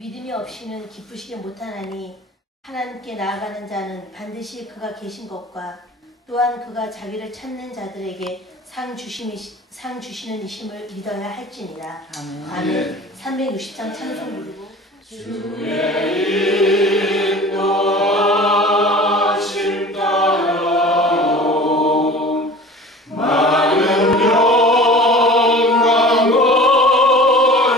믿음이 없이는 기쁘시게 못하나니 하나님께 나아가는 자는 반드시 그가 계신 것과 또한 그가 자기를 찾는 자들에게 상 주시는 이심을 믿어야 할지니라. 아멘. 360장 찬송 부르고 주의 인도하심 따라 많은 영광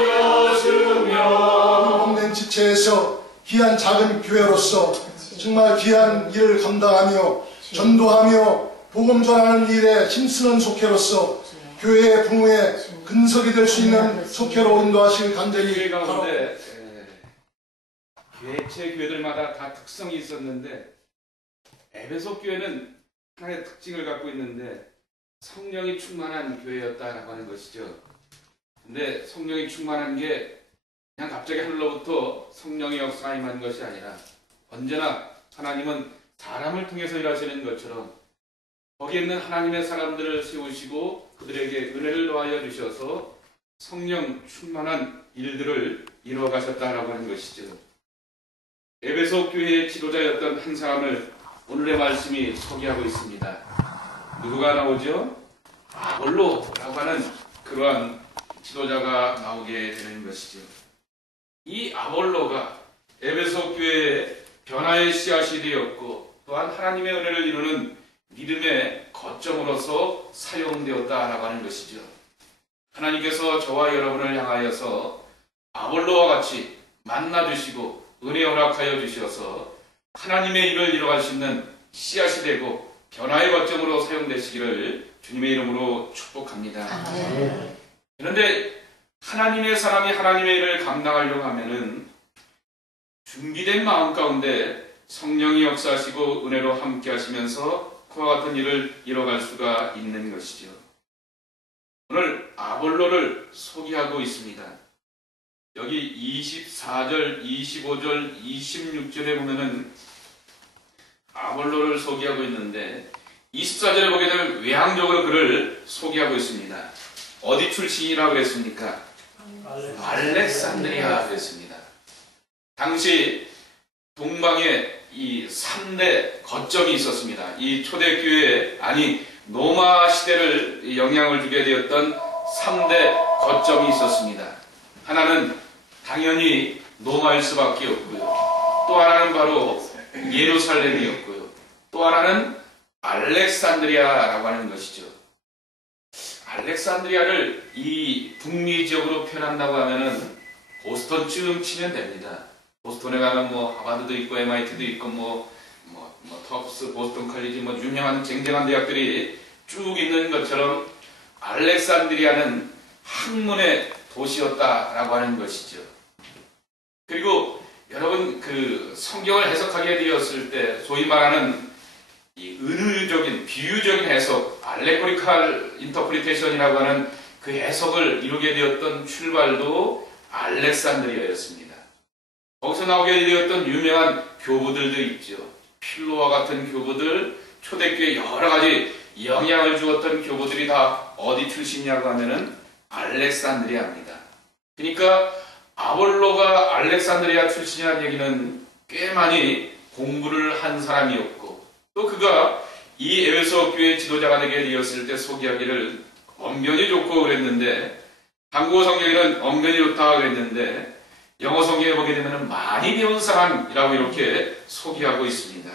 보여주며 복된 지체에서 귀한 작은 교회로서 정말 귀한 일을 감당하며 전도하며 복음 전하는 일에 힘쓰는 속회로서 교회의 부흥에 근석이 될 수 있는 속회로 인도하실 간절히 교회 가운데 개체 교회들마다 다 특성이 있었는데 에베소 교회는 하나의 특징을 갖고 있는데 성령이 충만한 교회였다라고 하는 것이죠. 근데 성령이 충만한 게 그냥 갑자기 하늘로부터 성령의 역사가 임한 것이 아니라 언제나 하나님은 사람을 통해서 일하시는 것처럼 거기에 있는 하나님의 사람들을 세우시고 그들에게 은혜를 더하여 주셔서 성령 충만한 일들을 이루어 가셨다라고 하는 것이죠. 에베소 교회의 지도자였던 한 사람을 오늘의 말씀이 소개하고 있습니다. 누구가 나오죠? 아볼로라고 하는 그러한 지도자가 나오게 되는 것이죠. 이 아볼로가 에베소 교회의 변화의 씨앗이 되었고 또한 하나님의 은혜를 이루는 믿음의 거점으로서 사용되었다라고 하는 것이죠. 하나님께서 저와 여러분을 향하여서 아볼로와 같이 만나주시고 은혜 허락하여 주셔서 하나님의 일을 이루어갈 수 있는 씨앗이 되고 변화의 거점으로 사용되시기를 주님의 이름으로 축복합니다. 그런데 하나님의 사람이 하나님의 일을 감당하려고 하면은 준비된 마음 가운데 성령이 역사하시고 은혜로 함께 하시면서 그와 같은 일을 이뤄갈 수가 있는 것이죠. 오늘 아볼로를 소개하고 있습니다. 여기 24절, 25절, 26절에 보면은 아볼로를 소개하고 있는데 24절에 보게 되면 외향적으로 그를 소개하고 있습니다. 어디 출신이라고 그랬습니까? 알렉산드리아 그랬습니다. 당시 동방에 이 3대 거점이 있었습니다. 이 초대교회 아니 로마 시대를 영향을 주게 되었던 3대 거점이 있었습니다. 하나는 당연히 로마일 수밖에 없고요. 또 하나는 바로 예루살렘이었고요. 또 하나는 알렉산드리아라고 하는 것이죠. 알렉산드리아를 이 북미 지역으로 표현한다고 하면은 보스턴쯤 치면 됩니다. 보스턴에 가면 뭐 하버드도 있고 MIT도 있고 터프스, 보스턴 칼리지 유명한 쟁쟁한 대학들이 쭉 있는 것처럼 알렉산드리아는 학문의 도시였다라고 하는 것이죠. 그리고 여러분 그 성경을 해석하게 되었을 때 소위 말하는 이 은유적인 비유적인 해석, 알레고리칼 인터프리테이션이라고 하는 그 해석을 이루게 되었던 출발도 알렉산드리아였습니다. 거기서 나오게 되었던 유명한 교부들도 있죠. 필로와 같은 교부들, 초대교회 여러 가지 영향을 주었던 교부들이 다 어디 출신이냐고 하면은 알렉산드리아입니다. 그러니까 아볼로가 알렉산드리아 출신이라는 얘기는 꽤 많이 공부를 한 사람이었고 또 그가 이 에베소 교회 지도자가 되게 되었을 때 소개하기를 언변이 좋고 그랬는데 한국어 성경에는 언변이 좋다고 그랬는데 영어 성경에 보게 되면 많이 배운 사람이라고 이렇게 소개하고 있습니다.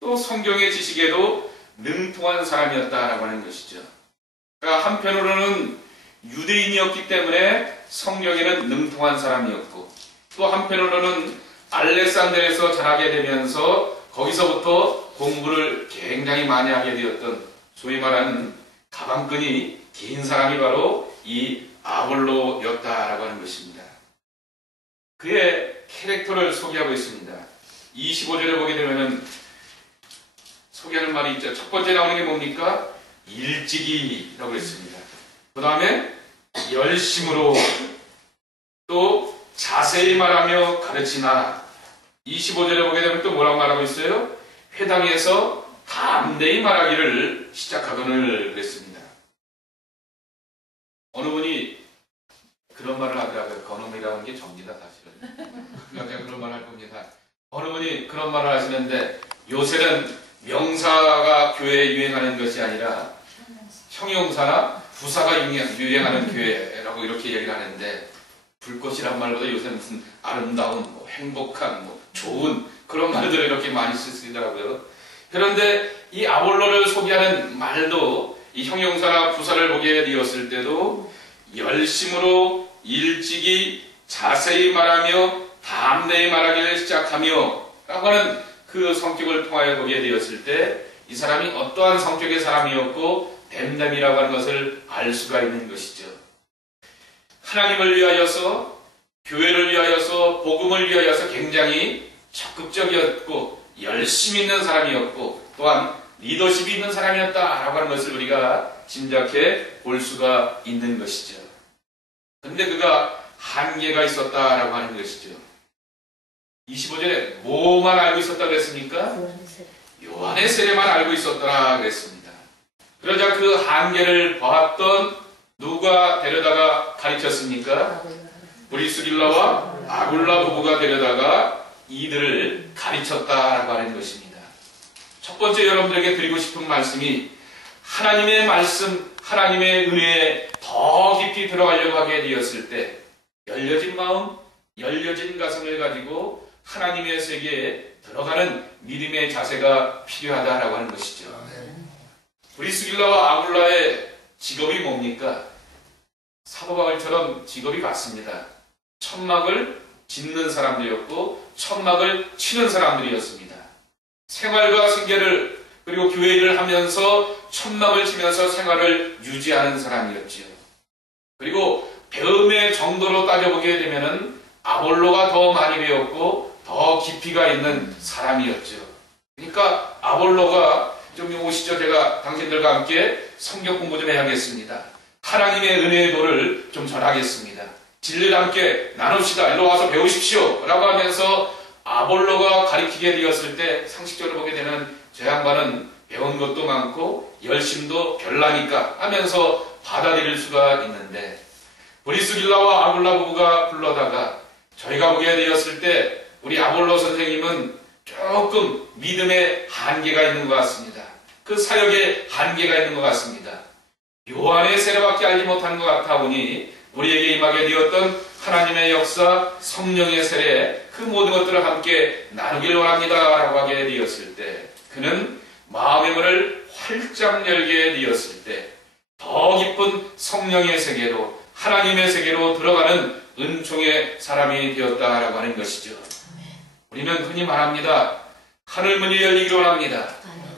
또 성경의 지식에도 능통한 사람이었다라고 하는 것이죠. 그러니까 한편으로는 유대인이었기 때문에 성경에는 능통한 사람이었고 또 한편으로는 알렉산드리아에서 자라게 되면서 거기서부터 공부를 굉장히 많이 하게 되었던 소위 말하는 가방끈이 긴 사람이 바로 이 아볼로였다라고 하는 것입니다. 그의 캐릭터를 소개하고 있습니다. 25절에 보게 되면은 소개하는 말이 있죠. 첫 번째 나오는 게 뭡니까? 일찍이라고 했습니다. 그 다음에 열심으로 또 자세히 말하며 가르치나 25절에 보게 되면 또 뭐라고 말하고 있어요? 회당에서 담대히 말하기를 시작하거늘 그랬습니다. 어느 분이 그런 말을 하더라고요. 건음이라는 게 정지다 사실은. 분명히 그런 말 할 겁니다. 어느 분이 그런 말을 하시는데 요새는 명사가 교회에 유행하는 것이 아니라 형용사나 부사가 유행하는 교회라고 이렇게 얘기를 하는데 불꽃이란 말보다 요새 무슨 아름다운, 뭐 행복한, 뭐 좋은 그런 말들을 이렇게 많이 쓰시더라고요. 그런데 이 아볼로를 소개하는 말도 이 형용사나 부사를 보게 되었을 때도 열심으로 일찍이 자세히 말하며 담대히 말하기를 시작하며 라고 하는 그 성격을 통하여 보게 되었을 때 이 사람이 어떠한 성격의 사람이었고 댐댐이라고 하는 것을 알 수가 있는 것이죠. 하나님을 위하여서, 교회를 위하여서, 복음을 위하여서 굉장히 적극적이었고 열심히 있는 사람이었고 또한 리더십이 있는 사람이었다라고 하는 것을 우리가 짐작해 볼 수가 있는 것이죠. 그런데 그가 한계가 있었다라고 하는 것이죠. 25절에 뭐만 알고 있었다 그랬습니까? 요한의 세례만 알고 있었더라 그랬습니다. 그러자 그 한계를 봤던 누가 데려다가 가르쳤습니까? 브리스길라와 아굴라 부부가 데려다가 이들을 가르쳤다라고 하는 것입니다. 첫 번째 여러분들에게 드리고 싶은 말씀이 하나님의 말씀, 하나님의 은혜에 더 깊이 들어가려고 하게 되었을 때 열려진 마음, 열려진 가슴을 가지고 하나님의 세계에 들어가는 믿음의 자세가 필요하다라고 하는 것이죠. 브리스길라와 아굴라의 직업이 뭡니까? 사도 바울처럼 직업이 같습니다. 천막을 짓는 사람들이었고 천막을 치는 사람들이었습니다. 생활과 생계를 그리고 교회 일을 하면서 천막을 치면서 생활을 유지하는 사람이었지요. 그리고 배움의 정도로 따져보게 되면은 아볼로가 더 많이 배웠고 더 깊이가 있는 사람이었죠. 그러니까 아볼로가 좀 오시죠. 제가 당신들과 함께 성경 공부 좀 해야겠습니다. 하나님의 은혜의 도를 좀 전하겠습니다. 진리를 함께 나눕시다. 일로 와서 배우십시오. 라고 하면서 아볼로가 가르치게 되었을 때 상식적으로 보게 되는 저 양반은 배운 것도 많고 열심도 별나니까 하면서 받아들일 수가 있는데 브리스길라와 아굴라 부부가 불러다가 저희가 보게 되었을 때 우리 아볼로 선생님은 조금 믿음의 한계가 있는 것 같습니다. 그 사역에 한계가 있는 것 같습니다. 요한의 세례밖에 알지 못한 것 같아 보니 우리에게 임하게 되었던 하나님의 역사, 성령의 세례 그 모든 것들을 함께 나누길 원합니다 라고 하게 되었을 때 그는 마음의 문을 활짝 열게 되었을 때 더 깊은 성령의 세계로 하나님의 세계로 들어가는 은총의 사람이 되었다라고 하는 것이죠. 우리는 흔히 말합니다. 하늘 문이 열리기 원합니다.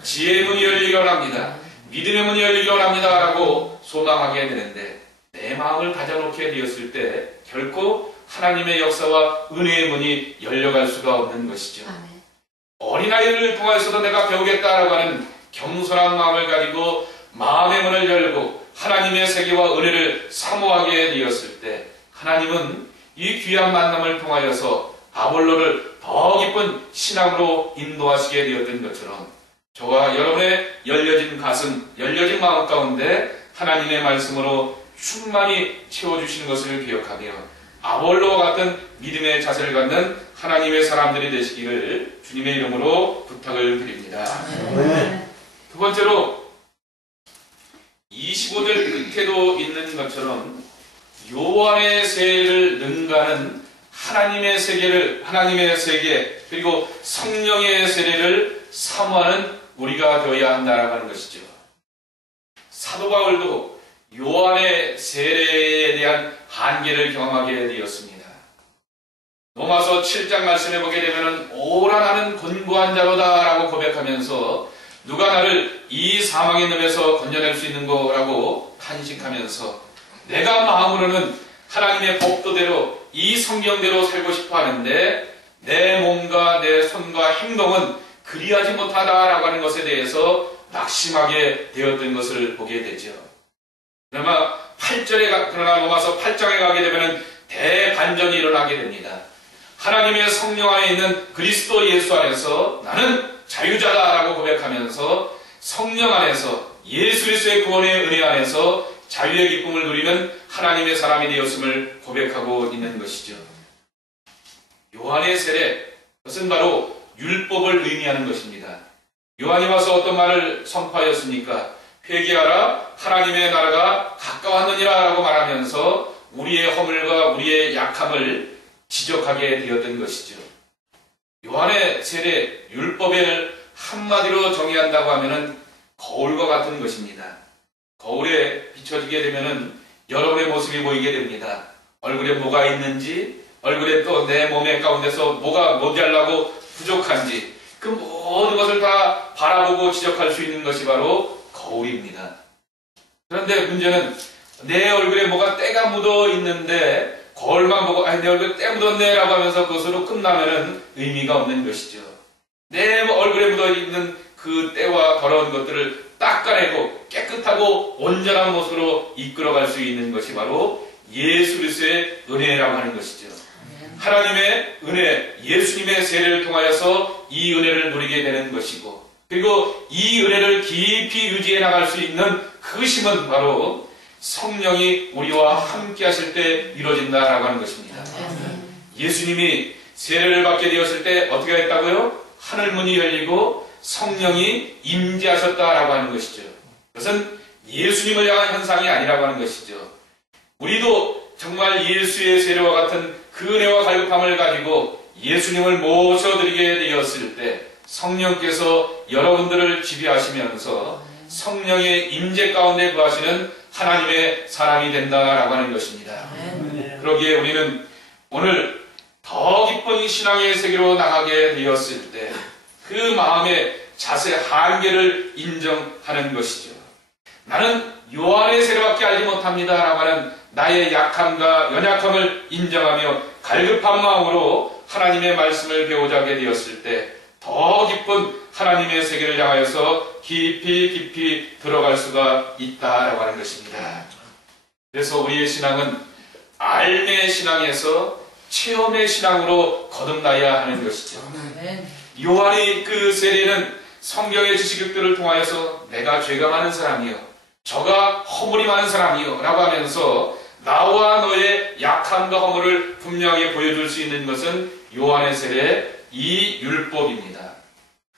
지혜의 문이 열리기 원합니다. 믿음의 문이 열리기 원합니다 라고 소망하게 되는데 내 마음을 가져놓게 되었을 때 결코 하나님의 역사와 은혜의 문이 열려갈 수가 없는 것이죠. 어린아이를 통해서도 내가 배우겠다라고 하는 겸손한 마음을 가지고 마음의 문을 열고 하나님의 세계와 은혜를 사모하게 되었을 때 하나님은 이 귀한 만남을 통하여서 아볼로를 더 깊은 신앙으로 인도하시게 되었던 것처럼 저와 여러분의 열려진 가슴, 열려진 마음 가운데 하나님의 말씀으로 충만히 채워주시는 것을 기억하며 아볼로와 같은 믿음의 자세를 갖는 하나님의 사람들이 되시기를 주님의 이름으로 부탁을 드립니다. 두 번째로 25절 끝에도 있는 것처럼 요한의 세례를 능가하는 하나님의 세계 그리고 성령의 세례를 사모하는 우리가 되어야 한다라고 하는 것이죠. 사도 바울도 요한의 세례에 대한 한계를 경험하게 되었습니다. 로마서 7장 말씀해 보게 되면 오라 나는 곤고한 자로다라고 고백하면서 누가 나를 이 사망의 놈에서 건져낼 수 있는 거라고 탄식하면서 내가 마음으로는 하나님의 법도대로 이 성경대로 살고 싶어 하는데 내 몸과 내 손과 행동은 그리하지 못하다라고 하는 것에 대해서 낙심하게 되었던 것을 보게 되죠. 그러나 로마서 8장에 가게 되면 대반전이 일어나게 됩니다. 하나님의 성령 안에 있는 그리스도 예수 안에서 나는 자유자다라고 고백하면서 성령 안에서 예수 그리스도의 구원의 은혜 안에서 자유의 기쁨을 누리는 하나님의 사람이 되었음을 고백하고 있는 것이죠. 요한의 세례, 그것은 바로 율법을 의미하는 것입니다. 요한이 와서 어떤 말을 선포하였습니까? 회개하라, 하나님의 나라가 가까웠느니라 라고 말하면서 우리의 허물과 우리의 약함을 지적하게 되었던 것이죠. 요한의 세례, 율법을 한마디로 정의한다고 하면은 거울과 같은 것입니다. 거울에 비춰지게 되면은 여러분의 모습이 보이게 됩니다. 얼굴에 뭐가 있는지, 얼굴에 또 내 몸의 가운데서 뭐가 모자라고 부족한지, 그 모든 것을 다 바라보고 지적할 수 있는 것이 바로 거울입니다. 그런데 문제는 내 얼굴에 뭐가 때가 묻어 있는데 거울만 보고 내 얼굴에 때 묻었네 라고 하면서 그것으로 끝나면은 의미가 없는 것이죠. 내 얼굴에 묻어 있는 그 때와 더러운 것들을 닦아내고 깨끗하고 온전한 모습으로 이끌어갈 수 있는 것이 바로 예수 그리스도의 은혜라고 하는 것이죠. 하나님의 은혜, 예수님의 세례를 통하여서 이 은혜를 누리게 되는 것이고, 그리고 이 은혜를 깊이 유지해 나갈 수 있는 그 힘은 바로 성령이 우리와 함께 하실 때 이루어진다라고 하는 것입니다. 예수님이 세례를 받게 되었을 때 어떻게 했다고요? 하늘문이 열리고 성령이 임재하셨다라고 하는 것이죠. 그것은 예수님을 향한 현상이 아니라고 하는 것이죠. 우리도 정말 예수의 세례와 같은 그 은혜와 갈급함을 가지고 예수님을 모셔드리게 되었을 때 성령께서 여러분들을 지배하시면서 성령의 임재 가운데 거하시는 하나님의 사람이 된다라고 하는 것입니다. 그러기에 우리는 오늘 더 깊은 신앙의 세계로 나가게 되었을 때 그 마음의 자세 한계를 인정하는 것이죠. 나는 요한의 세례밖에 알지 못합니다 라고 하는 나의 약함과 연약함을 인정하며 갈급한 마음으로 하나님의 말씀을 배우자 하게 되었을 때 더 깊은 하나님의 세계를 향하여서 깊이 들어갈 수가 있다라고 하는 것입니다. 그래서 우리의 신앙은 알의 신앙에서 체험의 신앙으로 거듭나야 하는 것이죠. 요한의 그 세례는 성경의 지식들을 통하여서 내가 죄가 많은 사람이요, 저가 허물이 많은 사람이요 라고 하면서 나와 너의 약함과 허물을 분명히 보여줄 수 있는 것은 요한의 세례, 이 율법입니다.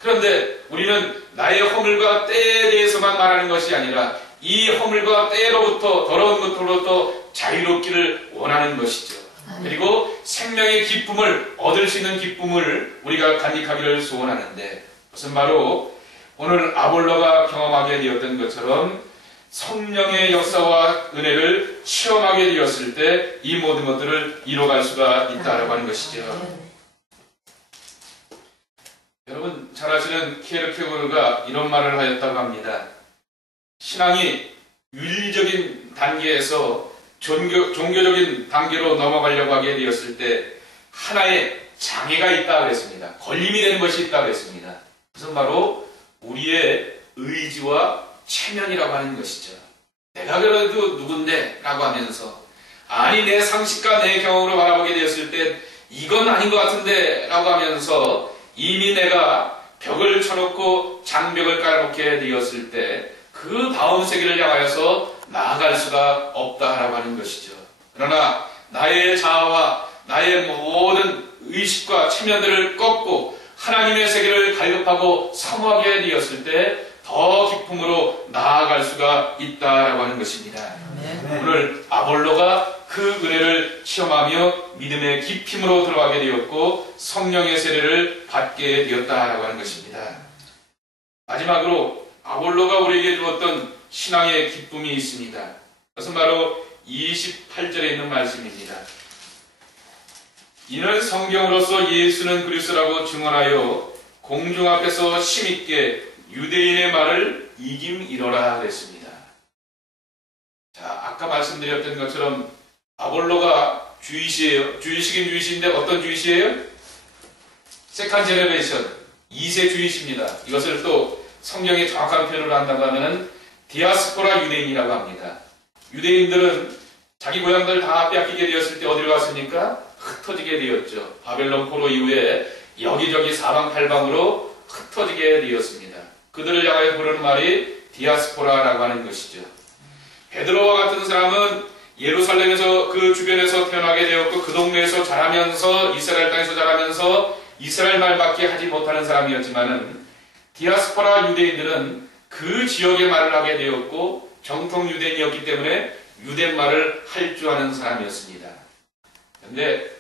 그런데 우리는 나의 허물과 때에 대해서만 말하는 것이 아니라 이 허물과 때로부터, 더러운 것으로부터 자유롭기를 원하는 것이죠. 그리고 생명의 기쁨을 얻을 수 있는 기쁨을 우리가 간직하기를 소원하는데, 그것은 바로 오늘 아볼로가 경험하게 되었던 것처럼 성령의 역사와 은혜를 체험하게 되었을 때 이 모든 것들을 이뤄갈 수가 있다라고 하는 것이죠. 여러분 잘 아시는 키에르케고르가 이런 말을 하였다고 합니다. 신앙이 윤리적인 단계에서 종교적인 단계로 넘어가려고 하게 되었을 때 하나의 장애가 있다 그랬습니다. 걸림이 되는 것이 있다 그랬습니다. 그것은 바로 우리의 의지와 체면이라고 하는 것이죠. 내가 그래도 누군데? 라고 하면서, 아니 내 상식과 내 경험으로 바라보게 되었을 때 이건 아닌 것 같은데 라고 하면서 이미 내가 벽을 쳐놓고 장벽을 깔아놓게 되었을 때 그 다음 세계를 향하여서 나아갈 수가 없다라고 하는 것이죠. 그러나 나의 자아와 나의 모든 의식과 체면들을 꺾고 하나님의 세계를 갈급하고 사모하게 되었을 때 더 기쁨으로 나아갈 수가 있다라고 하는 것입니다. 오늘 아볼로가 그 은혜를 체험하며 믿음의 깊임으로 들어가게 되었고 성령의 세례를 받게 되었다라고 하는 것입니다. 마지막으로 아볼로가 우리에게 주었던 신앙의 기쁨이 있습니다. 그것은 바로 28절에 있는 말씀입니다. 이는 성경으로서 예수는 그리스도라고 증언하여 공중 앞에서 힘있게 유대인의 말을 이김이로라 그랬습니다. 자, 아까 말씀드렸던 것처럼 아볼로가 주이시예요. 주이시긴 주이시인데 어떤 주이시예요? 세컨 제너레이션, 2세 주이십니다. 이것을 또 성경의 정확한 표현으로 한다고 하면 디아스포라 유대인이라고 합니다. 유대인들은 자기 고향들 다 빼앗기게 되었을 때 어디로 갔습니까? 흩어지게 되었죠. 바벨론 포로 이후에 여기저기 사방팔방으로 흩어지게 되었습니다. 그들을 향하여 부르는 말이 디아스포라라고 하는 것이죠. 베드로와 같은 사람은 예루살렘에서 그 주변에서 태어나게 되었고 그 동네에서 자라면서 이스라엘 땅에서 자라면서 이스라엘 말밖에 하지 못하는 사람이었지만은 디아스포라 유대인들은 그 지역의 말을 하게 되었고 정통 유대인이었기 때문에 유대말을 할 줄 아는 사람이었습니다. 그런데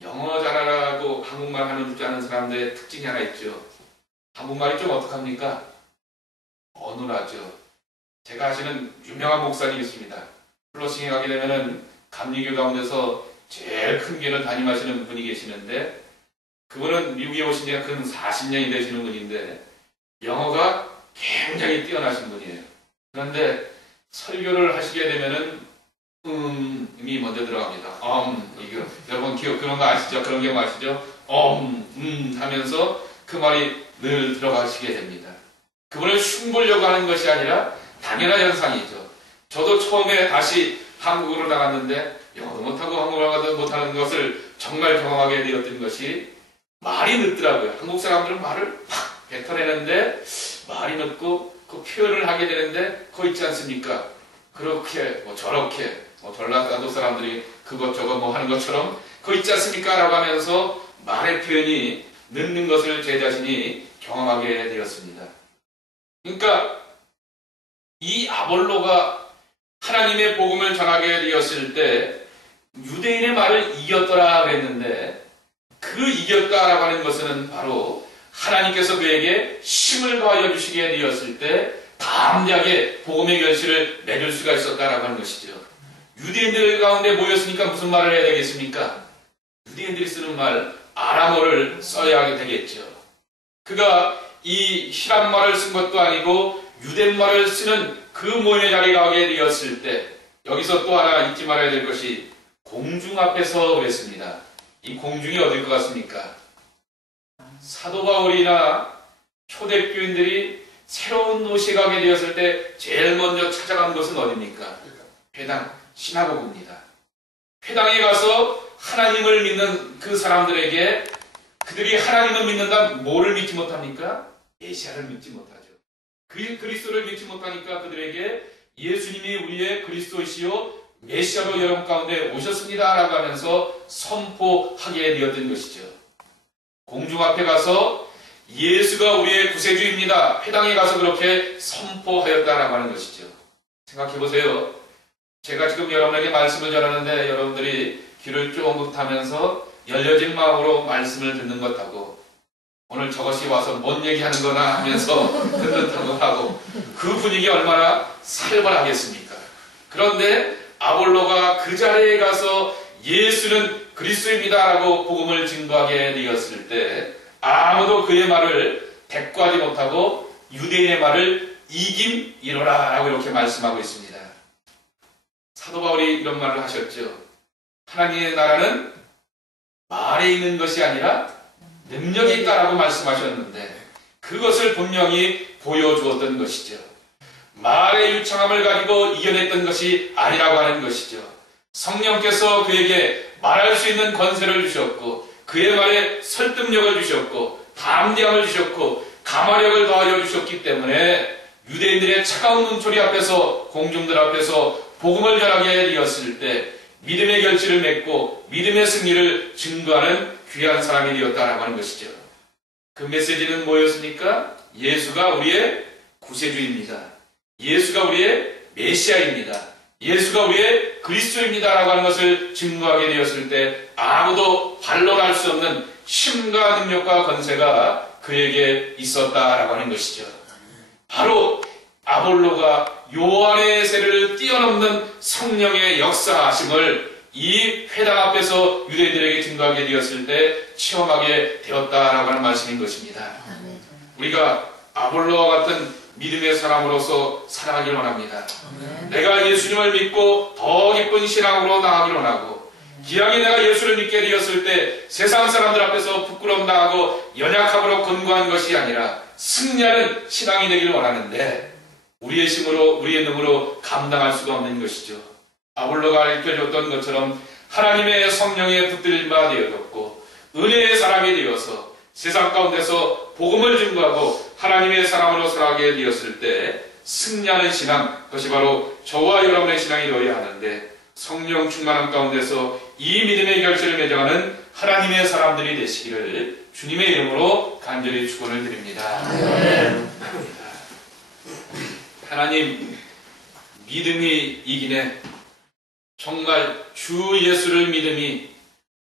영어 잘하고 한국말 하는 줄 아는 사람들의 특징이 하나 있죠. 한국말이 좀 어떡합니까? 어눌하죠. 제가 아시는 유명한 목사님이 있습니다. 플러싱에 가게 되면은 감리교 가운데서 제일 큰 교회를 담임하시는 분이 계시는데 그분은 미국에 오신 지가 근 40년이 되시는 분인데 영어가 굉장히 뛰어나신 분이에요. 그런데 설교를 하시게 되면은 이 먼저 들어갑니다. 이거 여러분 그런 거 아시죠? 그런 경우 아시죠? 하면서 그 말이 늘 들어가시게 됩니다. 그분을 흉보려고 하는 것이 아니라 당연한 현상이죠. 저도 처음에 다시 한국으로 나갔는데 영어도 못하고 한국어도 못하는 것을 정말 경험하게 되었던 것이 말이 늦더라고요. 한국 사람들은 말을 팍 뱉어내는데 말이 늦고 그 표현을 하게 되는데 그거 있지 않습니까? 그렇게 저렇게 전라도 사람들이 그것저것 하는 것처럼 그거 있지 않습니까? 라고 하면서 말의 표현이 늦는 것을 제 자신이 경험하게 되었습니다. 그러니까 이 아볼로가 하나님의 복음을 전하게 되었을 때 유대인의 말을 이겼더라 그랬는데 그 이겼다라고 하는 것은 바로 하나님께서 그에게 힘을 더하여 주시게 되었을 때 담대하게 복음의 결실을 맺을 수가 있었다라고 하는 것이죠. 유대인들 가운데 모였으니까 무슨 말을 해야 되겠습니까? 유대인들이 쓰는 말 아람어를 써야 하게 되겠죠. 그가 이 히람말을 쓴 것도 아니고 유대말을 쓰는 그 모임의 자리가 가게 되었을 때 여기서 또 하나 잊지 말아야 될 것이 공중 앞에서 그랬습니다. 이 공중이 어딜 것 같습니까? 사도 바울이나 초대교인들이 새로운 도시에 가게 되었을 때 제일 먼저 찾아간 곳은 어디입니까? 회당, 시나고그입니다. 회당에 가서 하나님을 믿는 그 사람들에게 그들이 하나님을 믿는다 뭐를 믿지 못합니까? 메시아를 믿지 못하죠. 그리스도를 믿지 못하니까 그들에게 예수님이 우리의 그리스도이시요 메시아로 여러분 가운데 오셨습니다 라고 하면서 선포하게 되었던 것이죠. 공중 앞에 가서 예수가 우리의 구세주입니다. 회당에 가서 그렇게 선포하였다라고 하는 것이죠. 생각해 보세요. 제가 지금 여러분에게 말씀을 전하는데 여러분들이 귀를 쫑긋하면서 열려진 마음으로 말씀을 듣는 것하고 오늘 저것이 와서 뭔 얘기하는 거나 하면서 듣는 것하고 그 분위기 얼마나 살벌하겠습니까? 그런데 아볼로가 그 자리에 가서 예수는 그리스도입니다라고 복음을 증거하게 되었을 때 아무도 그의 말을 대꾸하지 못하고 유대인의 말을 이김이로라 라고 이렇게 말씀하고 있습니다. 사도 바울이 이런 말을 하셨죠. 하나님의 나라는 말에 있는 것이 아니라 능력이 있다라고 말씀하셨는데 그것을 분명히 보여주었던 것이죠. 말의 유창함을 가지고 이겨냈던 것이 아니라고 하는 것이죠. 성령께서 그에게 말할 수 있는 권세를 주셨고 그의 말에 설득력을 주셨고 담대함을 주셨고 감화력을 더하여 주셨기 때문에 유대인들의 차가운 눈초리 앞에서 공중들 앞에서 복음을 전하게 되었을 때 믿음의 결실을 맺고 믿음의 승리를 증거하는 귀한 사람이 되었다라고 하는 것이죠. 그 메시지는 뭐였습니까? 예수가 우리의 구세주입니다. 예수가 우리의 메시아입니다. 예수가 우리의 그리스도입니다라고 하는 것을 증거하게 되었을 때 아무도 반론할 수 없는 힘과 능력과 권세가 그에게 있었다라고 하는 것이죠. 바로 아볼로가 요한의 세례를 뛰어넘는 성령의 역사하심을 이 회당 앞에서 유대인들에게 증거하게 되었을 때 체험하게 되었다라고 하는 말씀인 것입니다. 우리가 아볼로와 같은 믿음의 사람으로서 살아가길 원합니다. 내가 예수님을 믿고 더 깊은 신앙으로 나아가길 원하고 기왕에 내가 예수를 믿게 되었을 때 세상 사람들 앞에서 부끄러움 당하고 연약함으로 권고한 것이 아니라 승리하는 신앙이 되길 원하는데 우리의 힘으로 우리의 능으로 감당할 수가 없는 것이죠. 아볼로가 일깨워줬던 것처럼 하나님의 성령에 붙들린 바 되어졌고 은혜의 사람이 되어서 세상 가운데서 복음을 증거하고 하나님의 사람으로 살아가게 되었을 때 승리하는 신앙, 그것이 바로 저와 여러분의 신앙이 되어야 하는데 성령 충만함 가운데서 이 믿음의 결실을 맺어가는 하나님의 사람들이 되시기를 주님의 이름으로 간절히 축원을 드립니다. 하나님, 믿음이 이기네. 정말 주 예수를 믿음이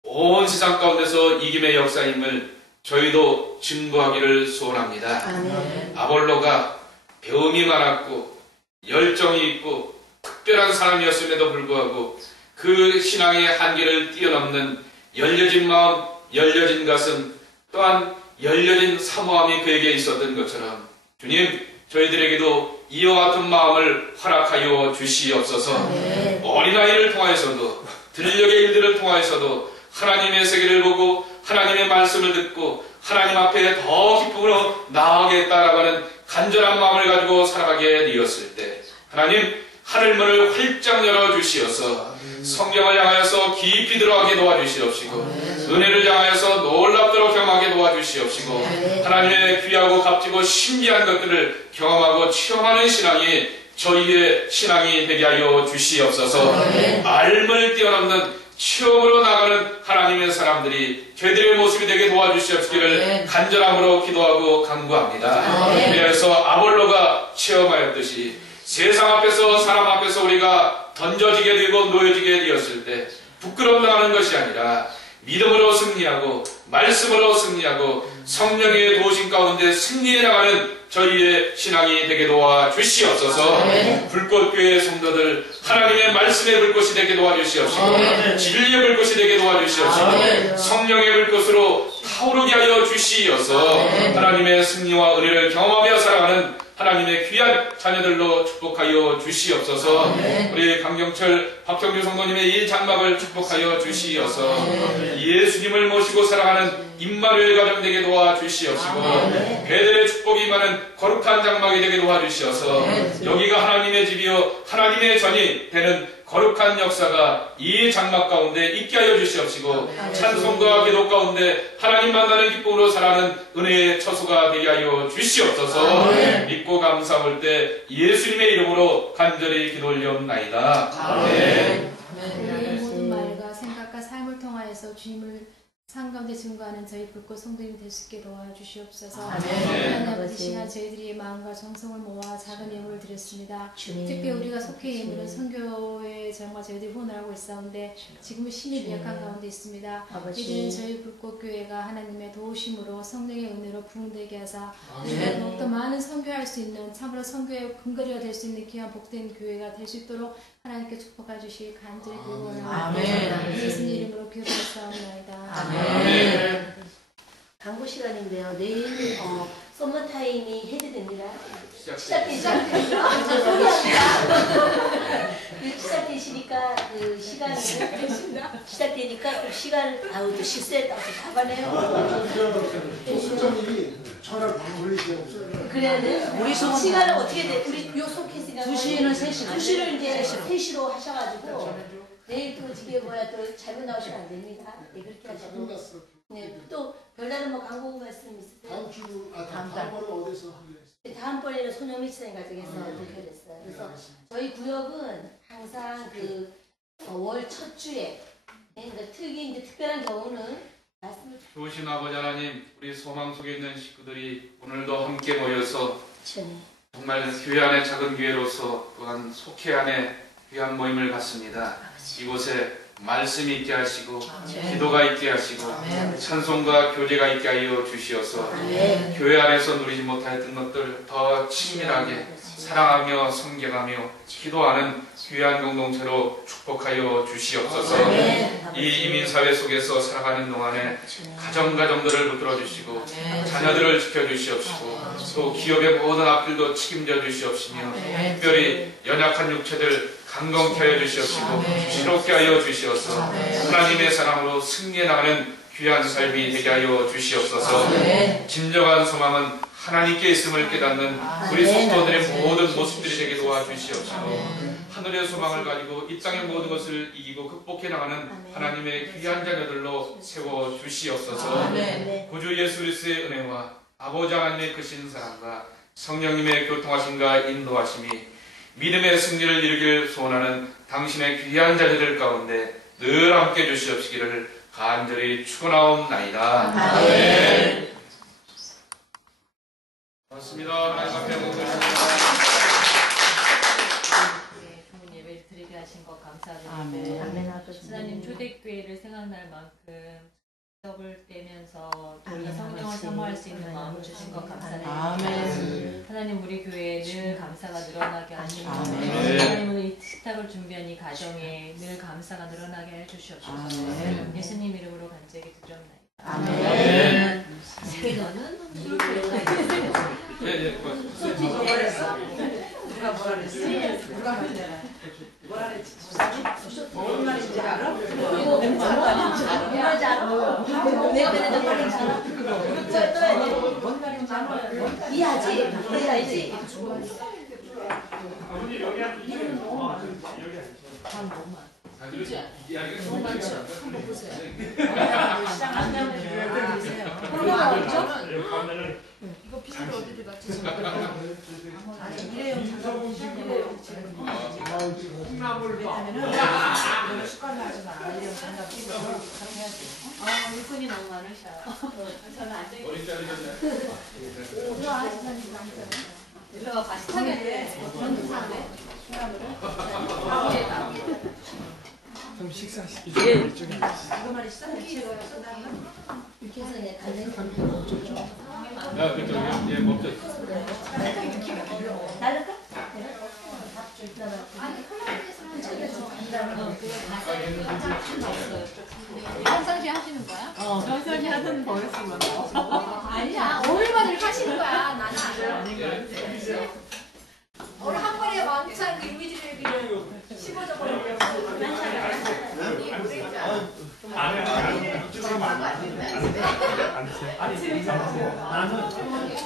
온 세상 가운데서 이김의 역사임을 저희도 증거하기를 소원합니다. 아멘. 아볼로가 배움이 많았고 열정이 있고 특별한 사람이었음에도 불구하고 그 신앙의 한계를 뛰어넘는 열려진 마음, 열려진 가슴, 또한 열려진 사모함이 그에게 있었던 것처럼 주님, 저희들에게도 이와 같은 마음을 허락하여 주시옵소서. 아멘. 어린아이를 통하여서도 들녘의 일들을 통하여서도 하나님의 세계를 보고 하나님의 말씀을 듣고 하나님 앞에 더 기쁨으로 나아가겠다라고 하는 간절한 마음을 가지고 살아가게 되었을 때 하나님, 하늘문을 활짝 열어주시어서 성경을 향하여서 깊이 들어가게 도와주시옵시고 은혜를 향하여서 놀랍도록 경험하게 도와주시옵시고 하나님의 귀하고 값지고 신비한 것들을 경험하고 체험하는 신앙이 저희의 신앙이 되게 하여 주시옵소서. 알을 뛰어넘는 체험으로 나가는 하나님의 사람들이 저희들의 모습이 되게 도와주시옵기를 간절함으로 기도하고 간구합니다. 그래서 아볼로가 체험하였듯이 세상 앞에서 사람 앞에서 우리가 던져지게 되고 놓여지게 되었을 때 부끄러움 당하는 것이 아니라 믿음으로 승리하고 말씀으로 승리하고 성령의 도우심 가운데 승리해 나가는 저희의 신앙이 되게 도와주시옵소서. 불꽃교회 성도들 하나님의 말씀의 불꽃이 되게 도와주시옵시고 진리의 불꽃이 되게 도와주시옵시고 성령의 불꽃으로 타오르게 하여 주시어서 하나님의 승리와 은혜를 경험하며 살아가는 하나님의 귀한 자녀들로 축복하여 주시옵소서. 우리 강경철 박정주 성도님의 이 장막을 축복하여 주시어서 예수님을 모시고 살아가는 임마누엘 가정 되게 도와주시옵시고 배들의 축복이 많은 거룩한 장막이 되게 도와주시어서 여기가 하나님의 집이요 하나님의 전이 되는 거룩한 역사가 이 장막 가운데 있게 하여 주시옵시고 찬송과 기도 가운데 하나님 만나는 기쁨으로 살아가는 은혜의 처소가 되게 하여 주시옵소서. 믿고 감사할 때 예수님의 이름으로 간절히 기도 올려옵나이다. 아멘. 우리의 모든 말과 생각과 삶을 통하여서 주님을 상 가운데 증거하는 저희 불꽃 성도님 될 수 있게 도와주시옵소서. 하나님 아버지, 시간 저희들이 마음과 정성을 모아 작은 예물을 드렸습니다. 특히 우리가 속해 있는 선교의 정과 저희들이 후원을 하고 있사온데 지금은 신이 미약한 가운데 있습니다. 이제는 저희 불꽃교회가 하나님의 도우심으로 성령의 은혜로 부흥되게 하사 우리가 더욱더 많은 선교할 수 있는 참으로 선교의 근거리가 될 수 있는 귀한 복된 교회가 될 수 있도록 하나님께 축복해 주시 간절히 기도합니다. 예수님 이름으로 기도했사옵나이다. 아멘. 광고 시간인데요. 내일 썸머타임이 해제됩니다. 시작되시니까 그 시간을 시작되니까 그 시간 또 실수했다고 가봐네요. 소장님이 전화를 바로 돌리시죠. 그래야 돼. 우리 시간을 어떻게 돼? 우리 요 속했으니까 2시는 3시. 2시를 이제 3시로 하셔가지고 내일 또 집에 또 잘못 나오시면 안 됩니다. 네, 그렇게 하시고. 네, 또 별다른 뭐 광고 말씀 있으세요? 다음번에 어디서 하기로 했어요? 다음번에는 소녀미치생 가정에서 그렇게 됐어요. 그래서 저희 구역은 항상 그 월 첫 주에 그러니까 이제 특별한 경우는 말씀을 좋으신 아버지 하나님, 우리 소망 속에 있는 식구들이 오늘도 함께 모여서 정말 교회 안의 작은 교회로서 또한 속회 안에 귀한 모임을 갖습니다. 이곳에 말씀이 있게 하시고 기도가 있게 하시고 찬송과 교제가 있게 하여 주시어서 교회 안에서 누리지 못했던 것들 더 친밀하게 사랑하며 섬겨가며 기도하는 귀한 공동체로 축복하여 주시옵소서. 이 이민사회 속에서 살아가는 동안에 가정들을 붙들어 주시고 자녀들을 지켜주시옵시고 또 기업의 모든 앞길도 책임져 주시옵시며 특별히 연약한 육체들 강건케 하여 주시옵시고 지롭게 하여 주시옵소서. 하나님의 사랑으로 승리해 나가는 귀한 삶이 되게 하여 주시옵소서. 진정한 소망은 하나님께 있음을 깨닫는 우리 성도들의 모든 모습들이 되게 도와주시옵시고 하늘의 소망을 가지고 이 땅의 모든 것을 이기고 극복해 나가는 하나님의 귀한 자녀들로 세워주시옵소서. 구주 예수 그리스도의 은혜와 아버지 하나님의 크신 사랑과 성령님의 교통하심과 인도하심이 믿음의 승리를 이루길 소원하는 당신의 귀한 자녀들 가운데 늘 함께 주시옵시기를 간절히 축원하옵나이다. 아멘. 고맙습니다. 하나님 앞에 모두 좋은 예배를 드리게 하신 것 감사드리고 아멘. 아버지. 하나님 초대교회를 생각날 만큼 적을 떼면서 우리가 아멘. 성령을 사모할 수 있는 마음을 주신 것 감사드립니다. 아멘. 하나님 우리 교회에 늘 감사가 늘어나게 하시고 아멘. 하나님 오늘 이 식탁을 준비한 이 가정에 늘 감사가 늘어나게 해 주시옵소서. 아멘. 예수님 이름으로 간절히 드렸나이다. 아멘. 너는 술 배우가 있어. 예, 누가 뭐라 그랬어? 누가 뭐라 그랬지? 뭔 말인지 알아? 뭔 말인지 알아? 내가 맨날 말인지 알아? 뭔 말인지 알아? 이해하지? 이해하지? 다음 뭐만. 이거 비닐을 어디를 맞추지? 아니 일회용 장갑 왜냐면은 숟갈로 하지 마. 일회용 장갑 끼고 그렇게 해야지. 일꾼이 너무 많으셔. 저는 안 되겠어요. 머리 자르셨네. 일로와 바시타게 그럼 식사시키 이거 말이있어? 이렇게 해서 내 간장이 건져. 야, 그쪽 예, 먹자. 나를까? 평상시 하시는 거야? 평상시 하던 버릇이만. 아니야. 오늘만 이렇게 하시는 거야. 나는 안 해. 오늘 한 번에 왕창 그 이미지를 그냥 씹어져버리려고.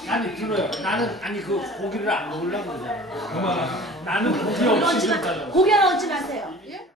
나는 들어요. 나는 아니 그 고기를 안 먹으려고 그러잖아. 나는 고기 없이 고기 하나 얹지 마세요.